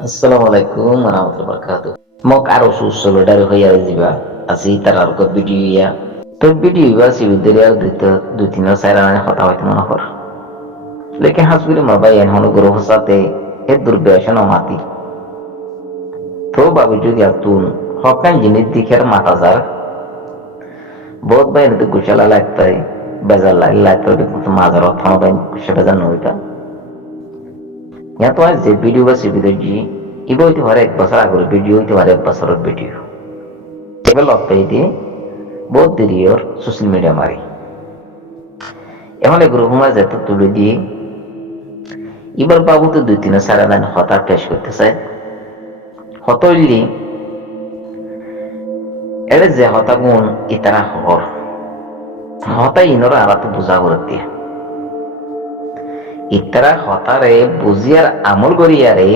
Assalamu alaikum warahmatullahi wabarakatuh. Mok aro susul dari hoya ziba. Asi tarar ko video ya. To video ba si videre ar du tino saira na hota hota mona hor. Lekin hasbiri mabayan hono guru hosate e durbeshana mati. To babu যদি আপতুন হকান জিনিস দিকের মাতাজার বহুত বাইরে তো গুছালা লাগতাই বেজার লাগতো কিন্তু মাজার অথন বাই সে বেজার নইতা ইয়া তো যে ভিডিও বা সে ভিডিও জি ইবো হইতে পারে 1 বছর আগের ভিডিও হইতে পারে 1 বছরের ভিডিও এবার লপটাই দিয়ে বহুত দেরি ওর সোশ্যাল মিডিয়া মারি এখন এগুলো হুমা যেত তুলে দিয়ে এবার বাবু তো 2-3 সারা হঠাৎ পেশ করতে চায় হতইলি এর যে হতাগুণ ইতারা হর হতা ইনর আরাত বুঝা করতে ইতারা হতারে বুঝিয়ার আমল করিয়ারে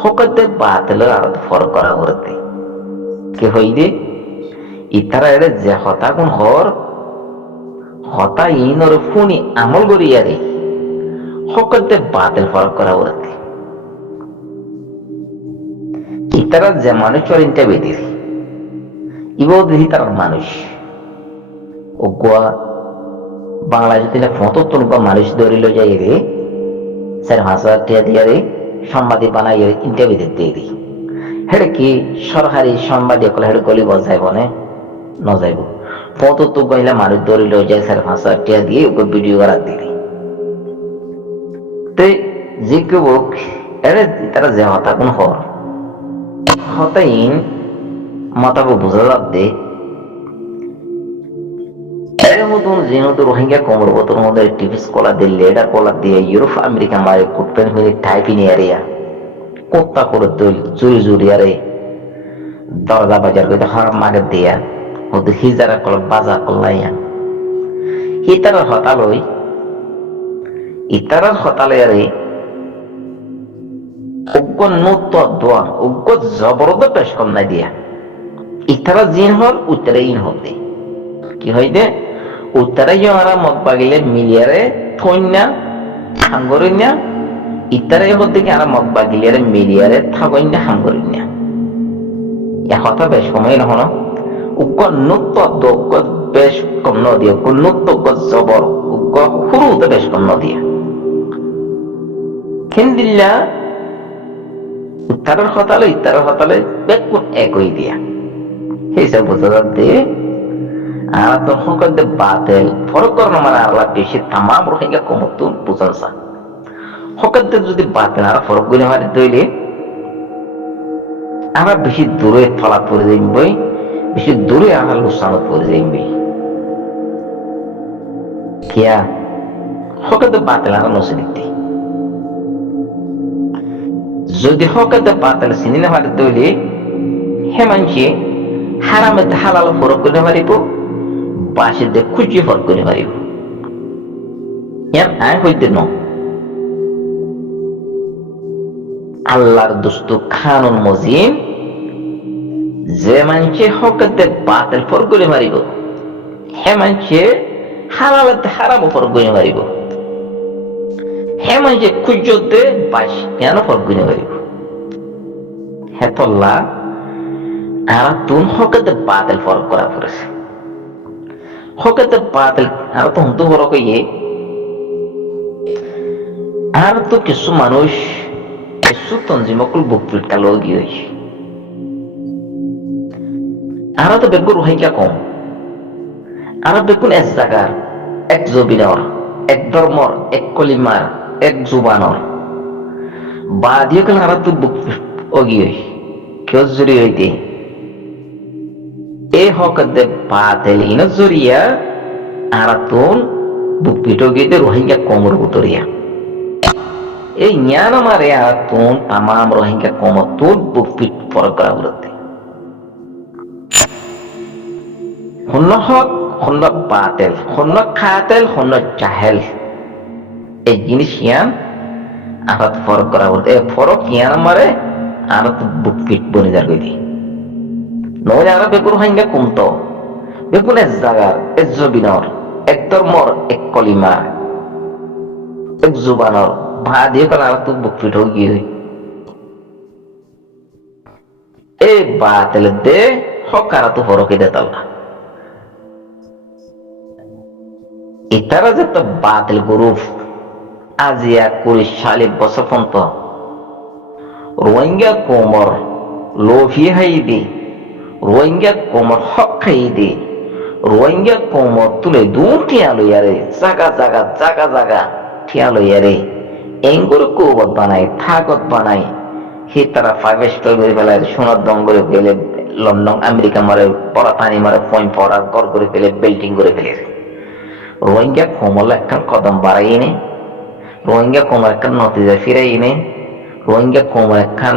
হকতে বাতিল আরাত ফর করা করতে কি হইবে ইতারা এর যে হতাগুণ হর হতা ইনর ফুনি আমল করিয়ারে হকতে বাতিল ফর করা করতে ইতারা যে মানুষ চরিন্তা বেদির ইবো দেখি তার মানুষ ও গোয়া বাংলা যদি না ফতত্তন বা মানুষ ধরিল যাই রে স্যার হাজার টিয়া দিয়া রে সাংবাদিক বানাই ইন্টারভিউ দিতে দি হেড়ে কি সরকারি সাংবাদিক হেড়ে গলি বজাইব না নজাইব ফতত্ত গহিলা মানুষ ধরিল যায় স্যার হাজার টিয়া দিয়ে ওকে ভিডিও করা দিলি তো যে কেউ এরে তারা যে হতা কোন হর হতাইন মাতাবো বোঝা লাভ দে এর মতন যেহেতু রোহিঙ্গা কোমর বোতর মধ্যে টিভিস কলা দিয়ে লেডার কলা দিয়ে ইউরোপ আমেরিকা মারে কুটপেন মিনিট টাইপিন এরিয়া কোত্তা করে দল চুরি চুরি আরে দরজা বাজার করে হারাম মাগে দিয়া ওদের হিজারা কল বাজা কল্লাইয়া ইতারার হতালই ইতারার হতালে আরে উগ্র নত দোয়া উগ্র জবরদস্ত পেশ কম নাই দিয়া ইতারা জিন হল উত্তরে ইন হতে কি হইতে উত্তরে যারা মত বাগিলে মিলিয়ারে থইনা হাঙ্গরিনা ইতারে হতে কি আর মত বাগিলে মিলিয়ারে থাগইনা হাঙ্গরিনা ইয়া কথা বেশ সময় না হলো উগ্র নত দোগ্র বেশ কম ন দিয়া নত জবর উগ্র হুরুতে বেশ কম ন দিয়া হিন্দিল্লা উত্তরের হতালে ইত্তারের হতালে বেকুন একই দিয়া হিসাব বোঝা যাচ্ছে আর তো হকতে বাতিল ফরক করন মানে আল্লাহ বেশি তামাম রোহিঙ্গা কমতো বুঝানসা হকতে যদি বাতিল আর ফরক গুলি মারি দইলে আমরা বেশি দূরে ফলা পড়ে যাইবই বেশি দূরে আমরা লুসানত পড়ে যাইবই কিয়া হকতে বাতিল আর নসে দিতে যদি হকতে বাতিল চিনি না মারি দইলে হে মানছি হারামে হালাল ফরক করে মারিব বাসে দিয়ে খুঁজি ফরক করে মারিব আয় হইতে ন আল্লাহর দোস্ত খানুন মজিম যে মানছে হকতে বাতিল ফরক করে মারিব হে মানছে হালালতে হারাম ফরক করে মারিব হে মানছে খুঁজতে বাস কেন ফরক করে মারিব হে তল্লা আর তুন হকতে বাতিল ফরক করা পড়েছে হকতে বাতিল আর তো হুম তো ফরক ইয়ে আর তো কিছু মানুষ কিছু তঞ্জিমকুল বুক পিটকা লগি হয়েছে আর তো বেগুন রোহিঙ্গা কম আর বেগুন এক জায়গার এক জবিনর এক ধর্মর এক কলিমার এক জুবানর বা দিয়ে কেন আর তো বুক অগি হয়েছে কেউ জড়ি হইতে এই হকতে বাতিল ইন জরিয়া আরাতুন বুকপিটো গিয়ে রোহিঙ্গা কমর উতরিয়া এই জ্ঞান মারে আরাতুন তামাম রোহিঙ্গা কমতুন বুকপিট ফরক করা বলতে হন্য হক হন্য বাতিল হন্য খাতেল হন্য জাহেল এই জিনিস জ্ঞান আরাত ফরক করা বলতে এই ফরক জ্ঞান মারে আরাত বুকপিট বনে যার গই নহলে আর বেগুন হাঙ্গা কমতো বেগুন এক জাগার এক জবিনর এক ধর্মর এক কলিমা এক জুবানর ভা দিয়ে আর তো বুক পিট গিয়ে এ বাতিল দে হকারা তো হরকে দে তাল্লা ইতারা যে তো বাতিল গ্রুপ আজিয়া 40 বছর পর্যন্ত রোহিঙ্গা কোমর লোভি হাই দি রোহিঙ্গা কোমর হক খাই দি রোহিঙ্গা কোমর তুলে দু ঠিয়া লইয়ারে জাগা জাগা জাগা জাগা ঠিয়া লইয়ারে এঙ্গুর কৌবত বানাই থাকত বানাই সে তারা 5 স্টার করে ফেলে সোনার দম করে ফেলে লন্ডন আমেরিকা মারে পড়া পানি মারে পয়েন্ট পড়া গড় করে ফেলে বিল্ডিং করে ফেলে রোহিঙ্গা কোমল একখান কদম বাড়াই নে রোহিঙ্গা কোমর একখান নতিজা ফিরাই নে রোহিঙ্গা কোমর একখান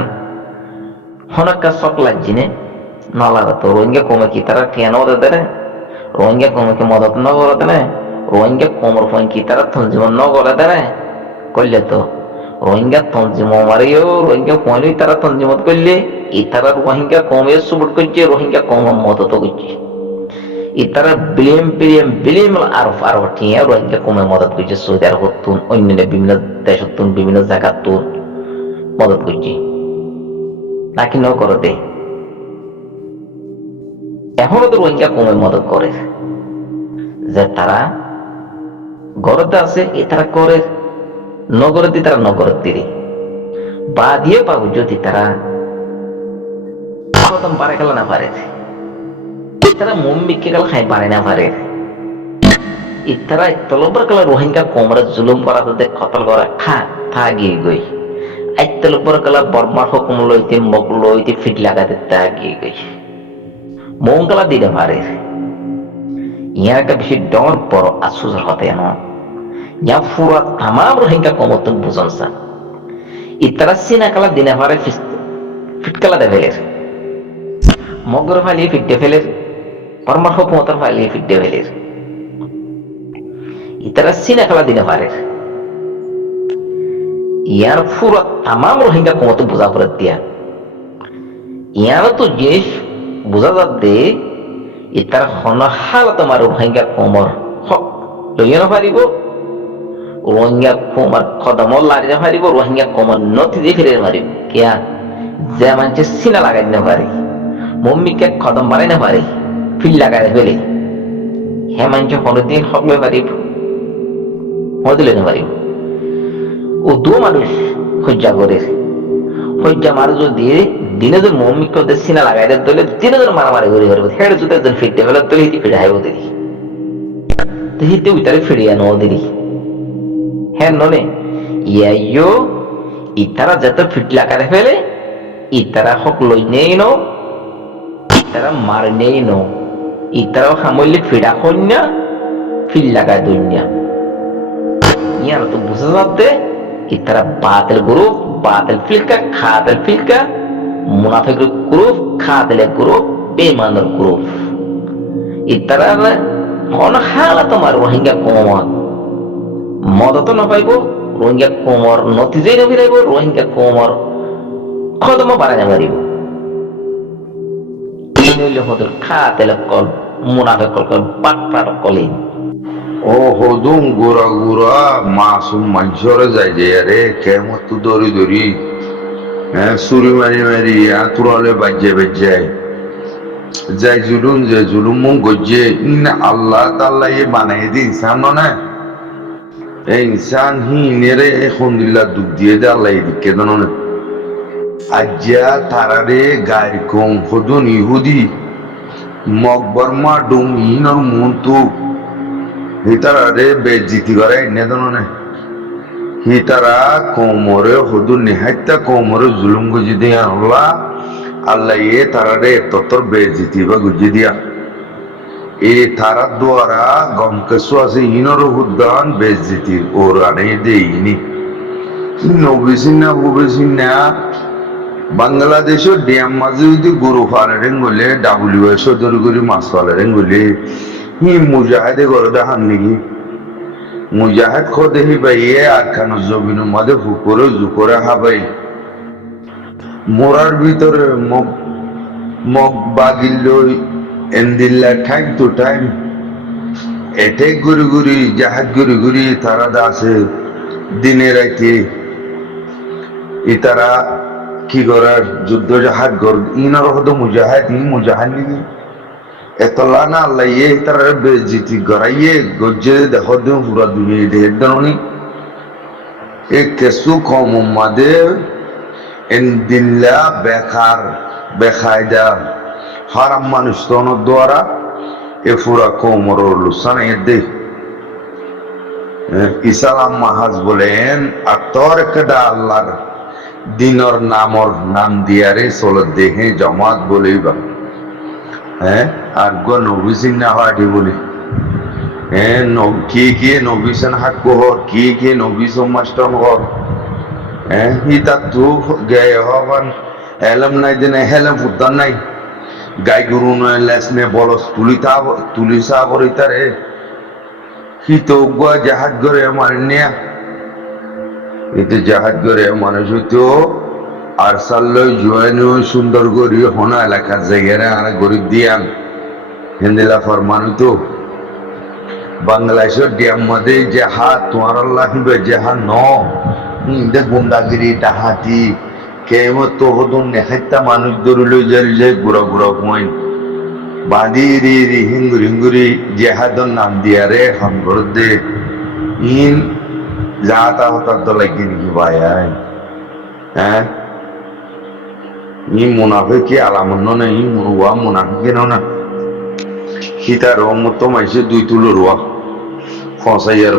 হনকা শখ লাগছি নে নলাগত রোহিঙ্গা কোমে কি তারা টিয়ানো দে রে রোহিঙ্গা কোমে কি মদত ন করে দে রোহিঙ্গা কোমর ফোন কি তারা তঞ্জিম ন করে দে করলে তো রোহিঙ্গা তঞ্জিম মারিও রোহিঙ্গা কোমে তারা তঞ্জিমত করলে ইতারা রোহিঙ্গা কোমে সুবট করছে রোহিঙ্গা কোম মদত করছে ইতারা বিলিয়ন আর টিয়া রোহিঙ্গা কোমে মদত করছে সৌদি আরব তুন অন্য বিভিন্ন দেশ তুন বিভিন্ন জায়গা তুন মদত করছে নাকি ন করে দে এখনো তো রোহিঙ্গা কমে মদত করে যে তারা গরতে আছে এ তারা করে নগরে দি তারা নগরের দিদি বা দিয়ে পাবো যদি তারা কদম পারে গেল না পারে তারা মোম বিকে গেল খাই পারে না পারে ইতারা তলবার গেল রোহিঙ্গা কোমরে জুলুম করা তাদের খতল করা থা গিয়ে গই আইতলবার গেল বর্মার হুকুম লইতে মগ লইতে ফিট লাগাতে তা গিয়ে গই মঙ্গলা দিতে পারে ইয়ার একটা বেশি ডর বড় আশ্চর্য হতে না ইয়া পুরা তাম রোহিঙ্গা কমতন বুঝন সা ইতারা সিনা কালা দিনে পারে ফিটকালা দে ফেলের মগর ফালিয়ে ফিটতে ফেলের পরমার হুকুমতর ফালিয়ে ফিটতে ফেলের ইতারা সিনা কালা দিনে পারে ইয়ার পুরা তাম রোহিঙ্গা কমতন বোঝা করে দিয়া ইয়ার তো জিনিস বোঝা যাতে ইতার হনহাল তোমার রোহিঙ্গা কোমর হক লইয়া না পারিব রোহিঙ্গা কোমর কদম লাগাই না পারিব রোহিঙ্গা কোমর নথি দিয়ে ফিরে মারিব কিয়া যে মানুষ সিনা লাগাই না পারে মম্মিকে কদম বানাই না পারে ফিল লাগাই ফেলে হে মানুষ কোনদিন হক লই পারিব হদিলে না পারিব ও দু মানুষ হজ্জা করে হজ্জা মার যদি দিনে যদি মৌমিক সিনা লাগাই দেয় তাহলে দিনে যদি মারামারি করে করবো হেঁটে যদি একজন ফিরতে ফেলে তাহলে হিটি ফিরে হাইব দিদি তো হিতে উইতারে ফিরিয়ে নো দিদি হ্যাঁ ননে ইয়াইও ইতারা যত ফিট লাগাতে ফেলে ইতারা হক লই নেই নো ইতারা মার নেই নো ইতারাও সামলে ফিরা কন্যা ফিল লাগায় দুনিয়া ইয়ার তো বুঝে যাতে ইতারা বাতিল গ্রুপ বাতিল ফিলকা খাতিল ফিলকা মুনাফিক গ্রুপ খাতিলের গ্রুপ বেঈমানের গ্রুপ ইতারা কোন হালা তোমার রোহিঙ্গা কোমর মদত না পাইব রোহিঙ্গা কোমর নতিজেই না ফিরাইব রোহিঙ্গা কোমর খদম বাড়াই না পারিব এই নইলে হদর খাতিলের কল মুনাফিক কল বাটপাট কলি ও হদুম গোরা গোরা মাসুম মানুষরে যাই যে আরে কেমন তো দড়ি দড়ি হ্যাঁ সুরি মারি মারি তুরালে বাজ্যে বাজ্যায় যাই জুলুম যে জুলুম মন গজ্জে ইন আল্লাহ তাআলা এ বানাই দি ইনসান না এই ইনসান হি নেরে আলহামদুলিল্লাহ দুঃখ দিয়ে দে আল্লাহ এদিকে দনো না আজ্জা তারারে গায়র কম হদুন ইহুদি মকবরমা ডুম ইনর মুন্তু হিতারে বেজিতি করে এনে দনো না হিতারা কোমরে হদুন নিহাইতা কোমরে জুলুম গুজি দিয়া আল্লাহ আল্লাহ এ তারারে ততর বেজিতি বা গুজি দিয়া এ তারা দ্বারা গম কেসু আছে ইনর হুদান বেজিতির ওর আনে দেইনি নবিসিনা বুবিসিনা বাংলাদেশের ড্যাম মাঝে যদি গরু ফালেন বলে ডাব্লিউএস ধরে করে মাছ ফালেন বলে হি মুজাহিদে করে দেখান নাকি মুজাহিদ খোদে হি ভাই আর খান জমিনের মধ্যে ফুকরে জুকরে হাবাই মোরার ভিতরে mug Bagil এন্দিল্লা time to time এটে ঘুরি ঘুরি জাহাজ ঘুরি ঘুরি তারা আছে দিনে রাতে ইতারা কি করার যুদ্ধ জাহাজ গর ইনার হতো মুজাহিদ নাকি এতলা না আল্লাহ ইয়ে তার বেজিতি গড়াইয়ে গজ্জে দেখো দিন পুরা দুনিয়া ঢের দরনি এ কেসু কম উম্মাদে এন দিল্লা বেকার বেকায়দা হারাম মানুষ তনর দ্বারা এ পুরা কোমর লুসান এ দে ইসালাম মাহাজ বলেন আর তোর কেডা আল্লাহর দিনর নাম দিয়ারে চল দেহে জমাত বলেইবা হ্যাঁ আর গো নবীসিন না হাটি বলি হ্যাঁ কি নবীসন হাট কোহর কি নবীসন মাস্টার হর হ্যাঁ হিতা তু গে হবান এলম নাই দিনে হেলম ফুদ্দান নাই গাই গরু নয় লেসনে বলস তুলিসা করিতারে কি তো জাহাজ করে আমার নিয়া এতে জাহাজ করে মানুষ তো আর সাল্লো জয়েন সুন্দর করি হোনা এলাকার জায়গায় আর গরিব দিয়ান হিন্দিলা ফরমানু তো বাংলাদেশের ডিয়াম মধ্যে যাহা তোমার আল্লাহ যাহা ন দে গুন্ডাগিরি ডাহাতি কেমন তো হদুন নেহাইতা মানুষ ধরিল যে গুড়া পয়েন্ট বাঁধি রি হিঙ্গুরি জেহাদর নাম দিয়ারে হঙ্গর দে ইন যাতা হতার তো লাগি নাকি ভাই হ্যাঁ ই মুনাফিকি আলামন্ন না ই মুনুয়া মুনাফিকি না সীতার রহমত মাইসে দুই তুলো রোয়া ফসাইয়ার